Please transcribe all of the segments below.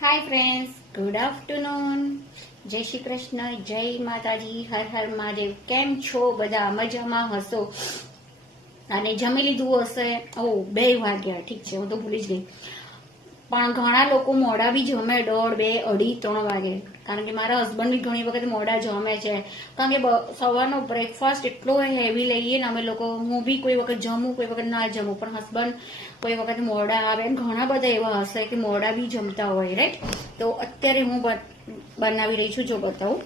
Hi friends good afternoon જય શ્રી કૃષ્ણ. જય માતાજી. હર હર મહાદેવ. કેમ છો? બધા મજામાં હશો? અને જમી લીધું હશે? ઓ, બે વાગ્યા. ઠીક છે, હું તો ભૂલી જ ગઈ. પણ ઘણા લોકો મોડા બી જમે દોઢ, બે, અઢી, ત્રણ વાગે. કારણ કે મારા હસબન્ડ બી ઘણી વખત મોડા જમે છે. કારણ કે બ- સવારનો બ્રેકફાસ્ટ એટલો હેવી લઈએ ને અમે લોકો, હું બી કોઈ વખત જમું, કોઈ વખત ના જમું. પણ હસબન્ડ કોઈ વખત મોડા આવે એમ ઘણા બધા એવા હશે કે મોડા બી જમતા હોય રાઈટ તો અત્યારે હું બ- બનાવી રહી છું, જો બતાવું.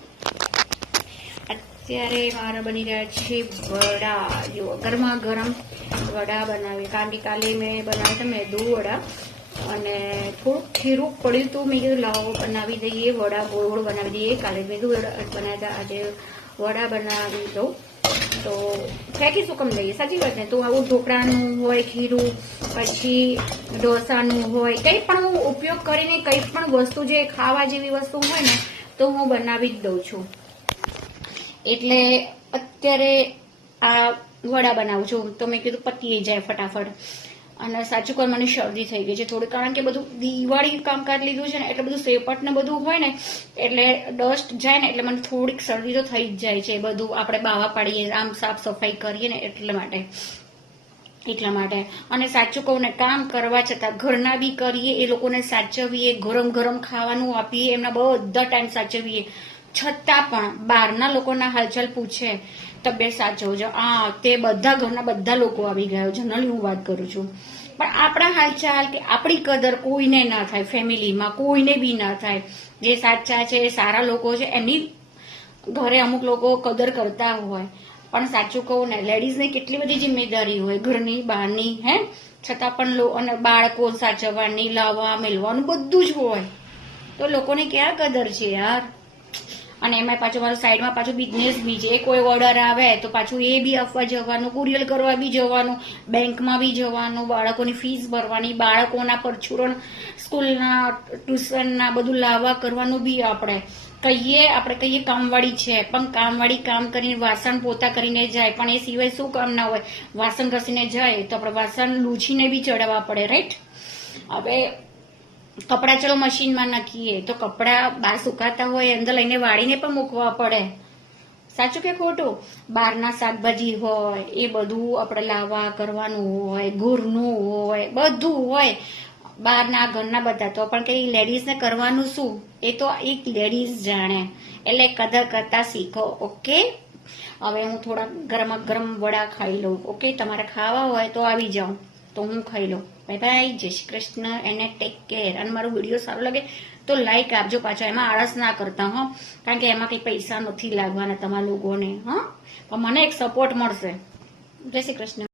અત્યારે મારા બની રહ્યા છે વડા. જો, ગરમા ગરમ વડા બનાવી કારણ કે કાલે મેં બનાવ્યા હતા મેદુ વડા. અને થોડુંક ખીરું પડ્યું તો મેં કીધું, લાવો, બનાવી દઈએ, વડા ગોળ ગોળ બનાવી દઈએ. કાલે મેદુ વડા બનાવ્યા આજે વડા બનાવી દઉં. તો ફેંકી શું કમ દઈએ? સાચી વાત ને? તો આવું ઢોકળાનું હોય, ખીરું, પછી ઢોસાનું હોય, કંઈ પણ હું ઉપયોગ કરીને કંઈ પણ વસ્તુ જે ખાવા જેવી વસ્તુ હોય ને, તો હું બનાવી જ દઉં છું. એટલે અત્યારે આ વડા બનાવું છું. તો મેં કીધું, પતીએ જાય ફટાફટ. અને સાચું કહું મને શરદી થઈ ગઈ છે. થોડી કારણ કે બધું દિવાળી કામકાજ લીધું છે ને, એટલે બધું સેપટ ને બધું હોય ને, એટલે ડસ્ટ જાય ને, એટલે મને થોડીક શરદી તો થઈ જ જાય છે. બધું આપણે બાવા પાડીએ, આમ સાફ સફાઈ કરીએ ને, એટલા માટે. એટલા માટે. અને સાચું કહું ને, કામ કરવા છતાં ઘરના બી કરીએ, એ લોકોને સાચવીએ ગરમ ગરમ ખાવાનું આપીએ, એમના બધા ટાઈમ સાચવીએ. છતાં પણ બહારના લોકોના હાલચાલ પૂછે, તબિયત સાચવજો આ તે બધા ઘરના બધા લોકો આવી ગયા જનરલી હું વાત કરું છું. પણ આપણા હાલચાલ કે આપણી કદર કોઈને ના થાય, ફેમિલીમાં કોઈને બી ના થાય. જે સાચા છે, એ સારા લોકો છે એમની ઘરે અમુક લોકો કદર કરતા હોય. પણ સાચું કહું ને, લેડીઝને કેટલી બધી જિમ્મેદારી હોય, ઘરની, બહારની, હે? છતાં પણ લો, અને બાળકો સાચવવાની, લાવવા મેળવાનું બધું જ હોય. તો લોકોને ક્યાં કદર છે યાર? અને એમાં પાછું મારું સાઈડમાં પાછું બિઝનેસ બી છે. કોઈ ઓર્ડર આવે તો પાછું એ બી આપવા જવાનું કુરિયર કરવા બી જવાનું, બેંકમાં બી જવાનું, બાળકોની ફીસ ભરવાની, બાળકોના પરચુરણ, સ્કૂલના ટ્યુશનના બધું લાવવા કરવાનું બી આપણે. કહીએ આપણે કહીએ કામવાળી છે, પણ કામવાળી કામ કરીને વાસણ પોતા કરીને જાય, પણ એ સિવાય શું કામ ના હોય? વાસણ ઘસીને જાય તો આપણે વાસણ લૂછીને બી ચડાવવા પડે રાઈટ હવે કપડાં ચલો મશીનમાં નાખીએ. તો કપડાં બહાર સુકાતા હોય, અંદર લઈને વાળીને પણ મૂકવા પડે. સાચું કે ખોટું? બહારના શાકભાજી હોય, એ બધું આપણે લાવવા કરવાનું હોય, ઘરનું હોય, બધું હોય. બહારના, ઘરના બધા. તો પણ કઈ લેડીઝને કરવાનું શું? એ તો એક લેડીઝ જાણે. એટલે કદર કરતા શીખો, ઓકે? હવે હું થોડા ગરમા ગરમ વડા ખાઈ લઉં, ઓકે? તમારે ખાવા હોય તો આવી જાઓ. તો હું ખાઈ લઉં. બાય બાય જય શ્રી કૃષ્ણ. એને ટેક કેર અને મારો વીડિયો સારો લાગે તો લાઈક આપજો પાછો. એમાં આળસ ના કરતા, હો. કારણ કે એમાં કંઈ પૈસા નથી લાગવાના તમારા લોકોને, હા. પણ મને એક સપોર્ટ મળશે. જય શ્રી કૃષ્ણ.